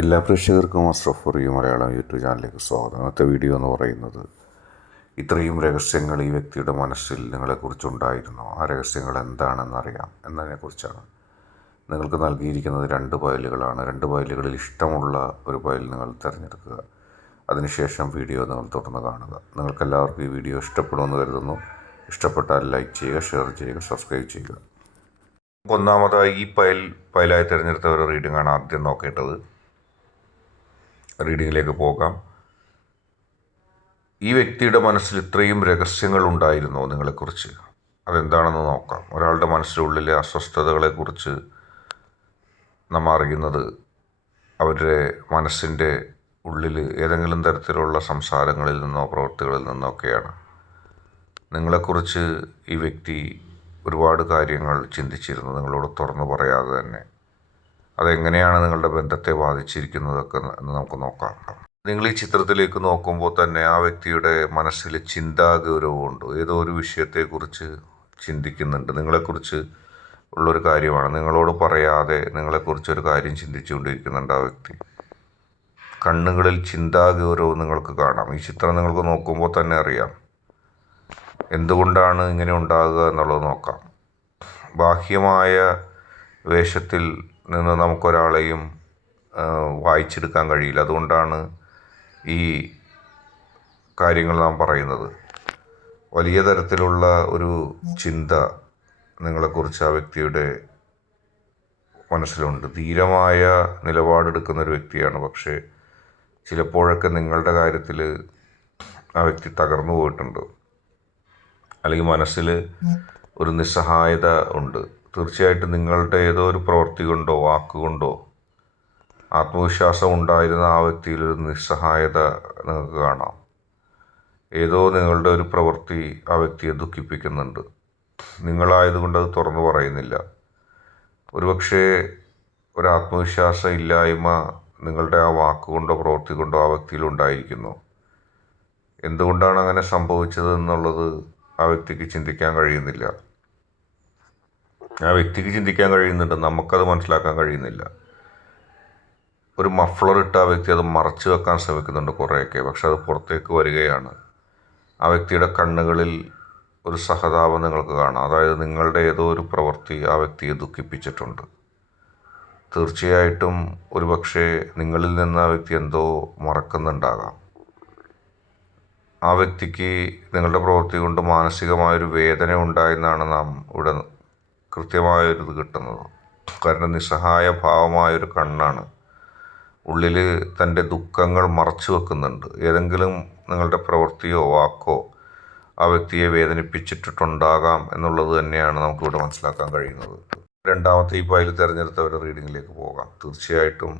എല്ലാ പ്രേക്ഷകർക്കും Ashraf review Malayalam YouTube ചാനലിലേക്ക് സ്വാഗതം. ഇന്നത്തെ വീഡിയോ എന്ന് പറയുന്നത് ഇത്രയും രഹസ്യങ്ങൾ ഈ വ്യക്തിയുടെ മനസ്സിൽ നിങ്ങളെക്കുറിച്ചുണ്ടായിരുന്നോ, ആ രഹസ്യങ്ങൾ എന്താണെന്നറിയാം എന്നതിനെക്കുറിച്ചാണ്. നിങ്ങൾക്ക് നൽകിയിരിക്കുന്നത് 2 ഫയലുകളാണ്. 2 ഫയലുകളിൽ ഇഷ്ടമുള്ള ഒരു ഫയൽ നിങ്ങൾ തിരഞ്ഞെടുക്കുക. അതിനുശേഷം വീഡിയോ നിങ്ങൾ തുടർന്ന് കാണുക. നിങ്ങൾക്കെല്ലാവർക്കും ഈ വീഡിയോ ഇഷ്ടപ്പെടുമെന്ന് കരുതുന്നു. ഇഷ്ടപ്പെട്ടാൽ ലൈക്ക് ചെയ്യുക, ഷെയർ ചെയ്യുക, സബ്സ്ക്രൈബ് ചെയ്യുക. ഒന്നാമതായി ഈ ഫയലായി തിരഞ്ഞെടുത്ത ഒരു റീഡിംഗാണ് ആദ്യം നോക്കേണ്ടത്. റീഡിങ്ങിലേക്ക് പോകാം. ഈ വ്യക്തിയുടെ മനസ്സിൽ ഇത്രയും രഹസ്യങ്ങൾ ഉണ്ടായിരുന്നോ നിങ്ങളെക്കുറിച്ച്? അതെന്താണെന്ന് നോക്കാം. ഒരാളുടെ മനസ്സിനുള്ളിലെ അസ്വസ്ഥതകളെക്കുറിച്ച് നാം അറിയുന്നത് അവരുടെ മനസ്സിൻ്റെ ഉള്ളിൽ ഏതെങ്കിലും തരത്തിലുള്ള സംസാരങ്ങളിൽ നിന്നോ പ്രവൃത്തികളിൽ നിന്നോ ഒക്കെയാണ്. നിങ്ങളെക്കുറിച്ച് ഈ വ്യക്തി ഒരുപാട് കാര്യങ്ങൾ ചിന്തിച്ചിരുന്നു, നിങ്ങളോട് തുറന്നു പറയാതെ തന്നെ. അതെങ്ങനെയാണ് നിങ്ങളുടെ ബന്ധത്തെ ബാധിച്ചിരിക്കുന്നതൊക്കെ എന്ന് നമുക്ക് നോക്കാം. നിങ്ങൾ ഈ ചിത്രത്തിലേക്ക് നോക്കുമ്പോൾ തന്നെ ആ വ്യക്തിയുടെ മനസ്സിൽ ചിന്താഗൗരവമുണ്ട്. ഏതോ ഒരു വിഷയത്തെക്കുറിച്ച് ചിന്തിക്കുന്നുണ്ട്. നിങ്ങളെക്കുറിച്ച് ഉള്ളൊരു കാര്യമാണ്. നിങ്ങളോട് പറയാതെ നിങ്ങളെക്കുറിച്ചൊരു കാര്യം ചിന്തിച്ചുകൊണ്ടിരിക്കുന്നുണ്ട് ആ വ്യക്തി. കണ്ണുകളിൽ ചിന്താഗൗരവം നിങ്ങൾക്ക് കാണാം. ഈ ചിത്രം നിങ്ങൾക്ക് നോക്കുമ്പോൾ തന്നെ അറിയാം എന്തുകൊണ്ടാണ് ഇങ്ങനെ ഉണ്ടാകുക എന്നുള്ളത് നോക്കാം. ബാഹ്യമായ വേഷത്തിൽ നിന്ന് നമുക്കൊരാളെയും വായിച്ചെടുക്കാൻ കഴിയില്ല. അതുകൊണ്ടാണ് ഈ കാര്യങ്ങൾ നാം പറയുന്നത്. വലിയ തരത്തിലുള്ള ഒരു ചിന്ത നിങ്ങളെക്കുറിച്ച് ആ വ്യക്തിയുടെ മനസ്സിലുണ്ട്. ധീരമായ നിലപാടെടുക്കുന്ന ഒരു വ്യക്തിയാണ്. പക്ഷേ ചിലപ്പോഴൊക്കെ നിങ്ങളുടെ കാര്യത്തിൽ ആ വ്യക്തി തകർന്നു പോയിട്ടുണ്ട്, അല്ലെങ്കിൽ മനസ്സിൽ ഒരു നിസ്സഹായത ഉണ്ട്. തീർച്ചയായിട്ടും നിങ്ങളുടെ ഏതോ ഒരു പ്രവൃത്തി കൊണ്ടോ വാക്കുകൊണ്ടോ ആത്മവിശ്വാസം ഉണ്ടായിരുന്ന ആ വ്യക്തിയിലൊരു നിസ്സഹായത നിങ്ങൾക്ക് കാണാം. ഏതോ നിങ്ങളുടെ ഒരു പ്രവൃത്തി ആ വ്യക്തിയെ ദുഃഖിപ്പിക്കുന്നുണ്ട്. നിങ്ങളായതുകൊണ്ട് അത് തുറന്നു പറയുന്നില്ല. ഒരുപക്ഷെ ഒരു ആത്മവിശ്വാസം ഇല്ലായ്മ നിങ്ങളുടെ ആ വാക്കുകൊണ്ടോ പ്രവൃത്തി കൊണ്ടോ ആ വ്യക്തിയിൽ ഉണ്ടായിരിക്കുന്നു. എന്തുകൊണ്ടാണ് അങ്ങനെ സംഭവിച്ചത് എന്നുള്ളത് ആ വ്യക്തിക്ക് ചിന്തിക്കാൻ കഴിയുന്നില്ല. ആ വ്യക്തിക്ക് ചിന്തിക്കാൻ കഴിയുന്നുണ്ട്, നമുക്കത് മനസ്സിലാക്കാൻ കഴിയുന്നില്ല. ഒരു മഫ്ലർ ഇട്ട് ആ വ്യക്തി അത് മറച്ചു വെക്കാൻ ശ്രമിക്കുന്നുണ്ട് കുറേയൊക്കെ, പക്ഷെ അത് പുറത്തേക്ക് വരികയാണ്. ആ വ്യക്തിയുടെ കണ്ണുകളിൽ ഒരു സഹതാപം നിങ്ങൾക്ക് കാണാം. അതായത് നിങ്ങളുടെ ഏതോ ഒരു പ്രവൃത്തി ആ വ്യക്തിയെ ദുഃഖിപ്പിച്ചിട്ടുണ്ട്. തീർച്ചയായിട്ടും ഒരുപക്ഷെ നിങ്ങളിൽ നിന്ന് ആ വ്യക്തി എന്തോ മറക്കുന്നുണ്ടാകാം. ആ വ്യക്തിക്ക് നിങ്ങളുടെ പ്രവൃത്തി കൊണ്ട് മാനസികമായൊരു വേദന ഉണ്ടായെന്നാണ് നാം ഇവിടെ കൃത്യമായൊരിത് കിട്ടുന്നത്. കാരണം നിസ്സഹായ ഭാവമായൊരു കണ്ണാണ്. ഉള്ളിൽ തൻ്റെ ദുഃഖങ്ങൾ മറച്ചു വെക്കുന്നുണ്ട്. ഏതെങ്കിലും നിങ്ങളുടെ പ്രവൃത്തിയോ വാക്കോ ആ വ്യക്തിയെ വേദനിപ്പിച്ചിട്ടുണ്ടാകാം എന്നുള്ളത് തന്നെയാണ് നമുക്കിവിടെ മനസ്സിലാക്കാൻ കഴിയുന്നത്. രണ്ടാമത്തെ ഈ ഫയൽ തിരഞ്ഞെടുത്തവരുടെ റീഡിങ്ങിലേക്ക് പോകാം. തീർച്ചയായിട്ടും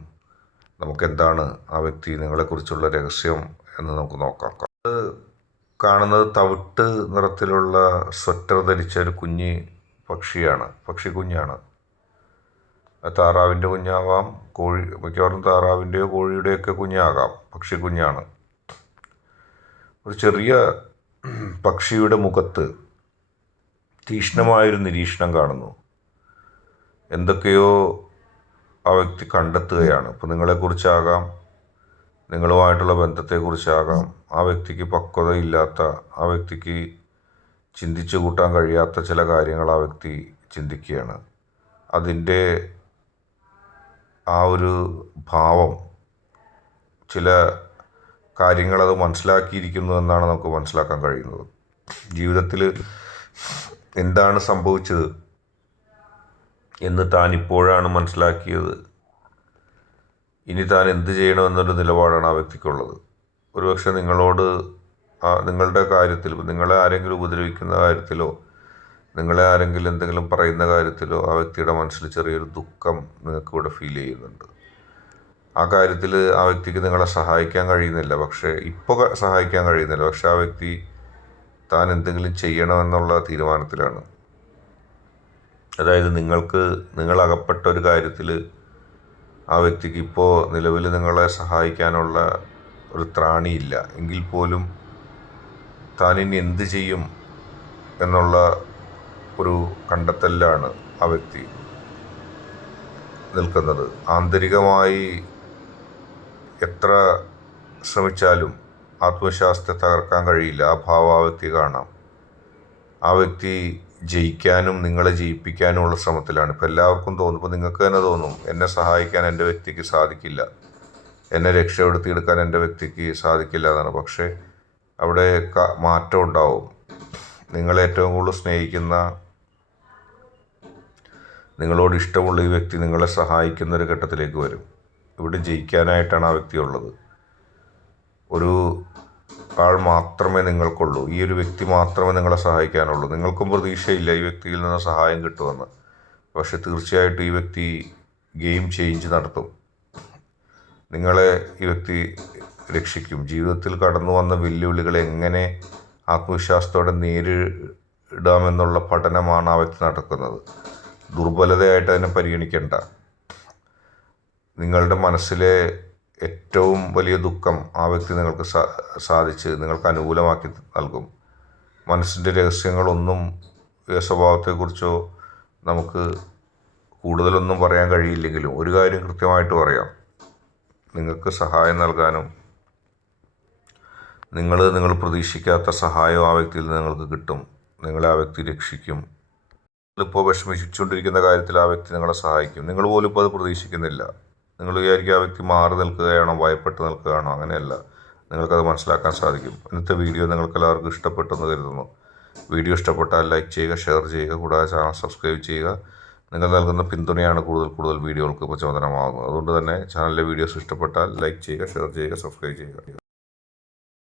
നമുക്കെന്താണ് ആ വ്യക്തി നിങ്ങളെക്കുറിച്ചുള്ള രഹസ്യം എന്ന് നമുക്ക് നോക്കാം. അത് കാണുന്നത് തവിട്ട് നിറത്തിലുള്ള സ്വെറ്റർ ധരിച്ച ഒരു പക്ഷിക്കുഞ്ഞാണ്. താറാവിൻ്റെ കുഞ്ഞാവാം, മിക്കവാറും താറാവിൻ്റെയോ കോഴിയുടെയൊക്കെ കുഞ്ഞാകാം. പക്ഷിക്കുഞ്ഞാണ്. ഒരു ചെറിയ പക്ഷിയുടെ മുഖത്ത് തീക്ഷ്ണമായൊരു നിരീക്ഷണം കാണുന്നു. എന്തൊക്കെയോ ആ വ്യക്തി കണ്ടെത്തുകയാണ്. ഇപ്പോൾ നിങ്ങളെക്കുറിച്ചാകാം, നിങ്ങളുമായിട്ടുള്ള ബന്ധത്തെക്കുറിച്ചാകാം. ആ വ്യക്തിക്ക് പക്വതയില്ലാത്ത, ആ വ്യക്തിക്ക് ചിന്തിച്ചു കൂട്ടാൻ കഴിയാത്ത ചില കാര്യങ്ങൾ ആ വ്യക്തി ചിന്തിക്കുകയാണ്. അതിൻ്റെ ആ ഒരു ഭാവം, ചില കാര്യങ്ങളത് മനസ്സിലാക്കിയിരിക്കുന്നു എന്നാണ് നമുക്ക് മനസ്സിലാക്കാൻ കഴിയുന്നത്. ജീവിതത്തിൽ എന്താണ് സംഭവിച്ചത് എന്ന് താൻ ഇപ്പോഴാണ് മനസ്സിലാക്കിയത്. ഇനി താൻ എന്ത് ചെയ്യണമെന്നൊരു നിലപാടാണ് ആ വ്യക്തിക്കുള്ളത്. ഒരുപക്ഷെ നിങ്ങളുടെ കാര്യത്തിൽ, നിങ്ങളെ ആരെങ്കിലും ഉപദ്രവിക്കുന്ന കാര്യത്തിലോ നിങ്ങളെ ആരെങ്കിലും എന്തെങ്കിലും പറയുന്ന കാര്യത്തിലോ ആ വ്യക്തിയുടെ മനസ്സിൽ ചെറിയൊരു ദുഃഖം നിങ്ങൾക്കിവിടെ ഫീൽ ചെയ്യുന്നുണ്ട്. ആ കാര്യത്തിൽ ആ വ്യക്തിക്ക് നിങ്ങളെ സഹായിക്കാൻ കഴിയുന്നില്ല. ഇപ്പോൾ സഹായിക്കാൻ കഴിയുന്നില്ല. പക്ഷെ ആ വ്യക്തി താൻ എന്തെങ്കിലും ചെയ്യണമെന്നുള്ള തീരുമാനത്തിലാണ്. അതായത് നിങ്ങൾ അകപ്പെട്ട ഒരു കാര്യത്തിൽ ആ വ്യക്തിക്ക് ഇപ്പോൾ നിലവിൽ നിങ്ങളെ സഹായിക്കാനുള്ള ഒരു ത്രാണിയില്ല. എങ്കിൽ പോലും താൻ ഇനി എന്ത് ചെയ്യും എന്നുള്ള ഒരു കണ്ടെത്തലിലാണ് ആ വ്യക്തി നിൽക്കുന്നത്. ആന്തരികമായി എത്ര ശ്രമിച്ചാലും ആത്മവിശ്വാസത്തെ തകർക്കാൻ കഴിയില്ല. ആ ഭാവം ആ വ്യക്തി കാണാം. ആ വ്യക്തി ജയിക്കാനും നിങ്ങളെ ജയിപ്പിക്കാനുമുള്ള ശ്രമത്തിലാണ്. ഇപ്പോൾ എല്ലാവർക്കും തോന്നും, ഇപ്പോൾ നിങ്ങൾക്ക് തന്നെ തോന്നും, എന്നെ സഹായിക്കാൻ എൻ്റെ വ്യക്തിക്ക് സാധിക്കില്ല, എന്നെ രക്ഷപ്പെടുത്തിയെടുക്കാൻ എൻ്റെ വ്യക്തിക്ക് സാധിക്കില്ല എന്നാണ്. പക്ഷേ അവിടെ മാറ്റം ഉണ്ടാവും. നിങ്ങളെ ഏറ്റവും കൂടുതൽ സ്നേഹിക്കുന്ന, നിങ്ങളോട് ഇഷ്ടമുള്ള ഈ വ്യക്തി നിങ്ങളെ സഹായിക്കുന്ന ഒരു ഘട്ടത്തിലേക്ക് വരും. ഇവിടെ ജയിക്കാനായിട്ടാണ് ആ വ്യക്തി ഉള്ളത്. ഒരു ആൾ മാത്രമേ നിങ്ങൾക്കുള്ളൂ. ഈ ഒരു വ്യക്തി മാത്രമേ നിങ്ങളെ സഹായിക്കാനുള്ളൂ. നിങ്ങൾക്കും പ്രതീക്ഷയില്ല ഈ വ്യക്തിയിൽ നിന്ന് സഹായം കിട്ടുമെന്ന്. പക്ഷെ തീർച്ചയായിട്ടും ഈ വ്യക്തി ഗെയിം ചേഞ്ച് നടത്തും. നിങ്ങളെ ഈ വ്യക്തി രക്ഷിക്കും. ജീവിതത്തിൽ കടന്നു വന്ന വെല്ലുവിളികളെ എങ്ങനെ ആത്മവിശ്വാസത്തോടെ നേരിടാമെന്നുള്ള പഠനമാണ് ആ വ്യക്തി നടക്കുന്നത്. ദുർബലതയായിട്ട് അതിനെ പരിഗണിക്കേണ്ട. നിങ്ങളുടെ മനസ്സിലെ ഏറ്റവും വലിയ ദുഃഖം ആ വ്യക്തി നിങ്ങൾക്ക് സാധിച്ച് നിങ്ങൾക്ക് അനുകൂലമാക്കി നൽകും. മനസ്സിൻ്റെ രഹസ്യങ്ങളൊന്നും സ്വഭാവത്തെക്കുറിച്ചോ നമുക്ക് കൂടുതലൊന്നും പറയാൻ കഴിയില്ലെങ്കിലും ഒരു കാര്യം കൃത്യമായിട്ട് പറയാം. നിങ്ങൾക്ക് സഹായം നൽകാനും നിങ്ങൾ പ്രതീക്ഷിക്കാത്ത സഹായം ആ വ്യക്തിയിൽ നിന്ന് നിങ്ങൾക്ക് കിട്ടും. നിങ്ങളെ ആ വ്യക്തി രക്ഷിക്കും. നിങ്ങളിപ്പോൾ വിഷമിച്ചുകൊണ്ടിരിക്കുന്ന കാര്യത്തിൽ ആ വ്യക്തി നിങ്ങളെ സഹായിക്കും. നിങ്ങൾ പോലും ഇപ്പോൾ അത് പ്രതീക്ഷിക്കുന്നില്ല. നിങ്ങൾ വിചാരിക്കുക ആ വ്യക്തി മാറി നിൽക്കുകയാണോ, ഭയപ്പെട്ട് നിൽക്കുകയാണോ. അങ്ങനെയല്ല, നിങ്ങൾക്കത് മനസ്സിലാക്കാൻ സാധിക്കും. ഇന്നത്തെ വീഡിയോ നിങ്ങൾക്ക് എല്ലാവർക്കും ഇഷ്ടപ്പെട്ടെന്ന് കരുതുന്നു. വീഡിയോ ഇഷ്ടപ്പെട്ടാൽ ലൈക്ക് ചെയ്യുക, ഷെയർ ചെയ്യുക, കൂടാതെ ചാനൽ സബ്സ്ക്രൈബ് ചെയ്യുക. നിങ്ങൾ നൽകുന്ന പിന്തുണയാണ് കൂടുതൽ വീഡിയോകൾക്ക് പ്രചോദനമാകുന്നത്. അതുകൊണ്ട് തന്നെ ചാനലിലെ വീഡിയോസ് ഇഷ്ടപ്പെട്ടാൽ ലൈക്ക് ചെയ്യുക, ഷെയർ ചെയ്യുക, സബ്സ്ക്രൈബ് ചെയ്യുക.